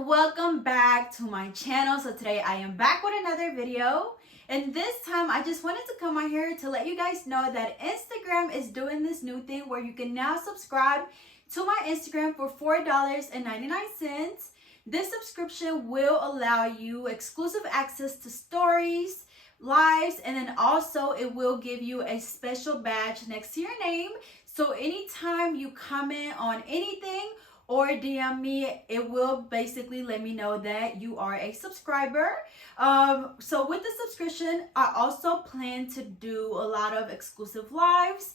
welcome back to my channel. So today I am back with another video, and this time I just wanted to come on here to let you guys know that Instagram is doing this new thing where you can now subscribe to my Instagram for $4.99. This subscription will allow you exclusive access to stories, lives, and then also it will give you a special badge next to your name. So anytime you comment on anything or DM me, it will basically let me know that you are a subscriber. So with the subscription, I also plan to do a lot of exclusive lives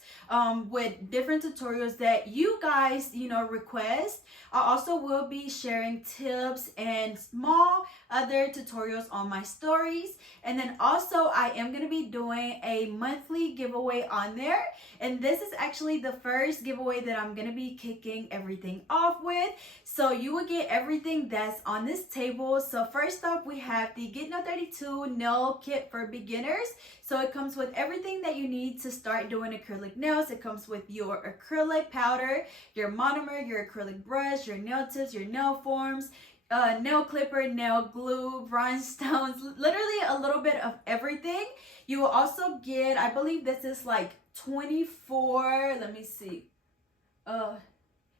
with different tutorials that you guys, request. I also will be sharing tips and small other tutorials on my stories. And then also I am going to be doing a monthly giveaway on there. And this is actually the first giveaway that I'm going to be kicking everything off with. So you will get everything that's on this table. So first up, we have the Get Nail 32 nail kit for beginners. So it comes with everything that you need to start doing acrylic nails. It comes with your acrylic powder, your monomer, your acrylic brush, your nail tips, your nail forms, nail clipper, nail glue, rhinestones, literally a little bit of everything. You will also get, I believe this is like 24, let me see.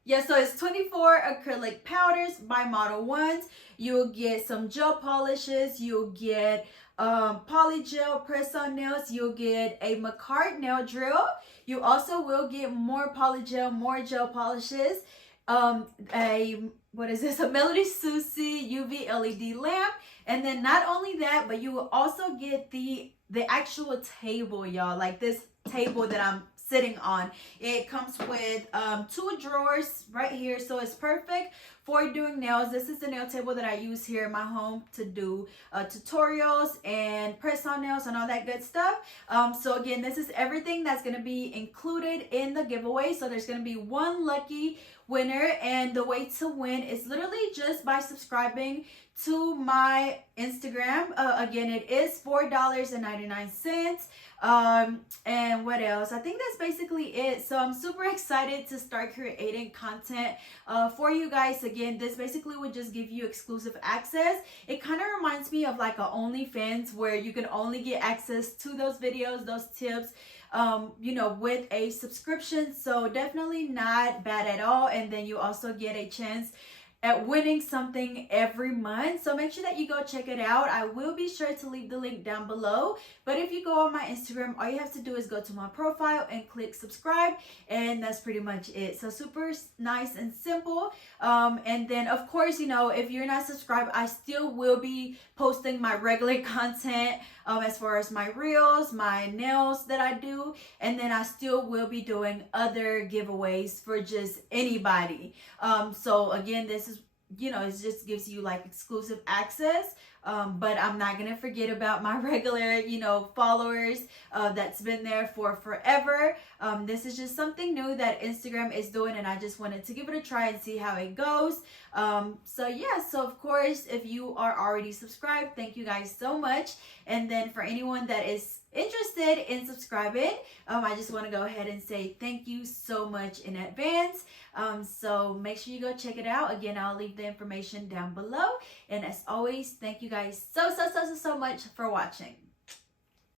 Yeah, so it's 24 acrylic powders by Model 1s. You'll get some gel polishes. You'll get poly gel press-on nails. You'll get a Macard nail drill. You also will get more poly gel, more gel polishes. A Melody Susie UV LED lamp. And then not only that, but you will also get the actual table, y'all. Like this table that I'm sitting on. It comes with 2 drawers right here, so it's perfect for doing nails. This is the nail table that I use here in my home to do tutorials and press on nails and all that good stuff. So again, this is everything that's going to be included in the giveaway. So there's going to be one lucky winner, and the way to win is literally just by subscribing to my Instagram. Again, it is $4.99. And what else? I think that's basically it. So I'm super excited to start creating content for you guys. Again, this basically would just give you exclusive access. It kind of reminds me of like a OnlyFans where you can only get access to those videos, those tips, with a subscription. So definitely not bad at all. And then you also get a chance at winning something every month. So make sure that you go check it out. I will be sure to leave the link down below. But if you go on my Instagram, all you have to do is go to my profile and click subscribe, and that's pretty much it. So super nice and simple. And then of course, if you're not subscribed, I still will be posting my regular content as far as my reels, my nails that I do, and then I still will be doing other giveaways for just anybody. So again, this is, it just gives you like exclusive access. But I'm not going to forget about my regular, followers that's been there for forever. This is just something new that Instagram is doing, and I just wanted to give it a try and see how it goes. So of course, if you are already subscribed, thank you guys so much. And then for anyone that is interested in subscribing, I just want to go ahead and say thank you so much in advance. So make sure you go check it out. Again, I'll leave the information down below. And as always, thank you guys so much for watching.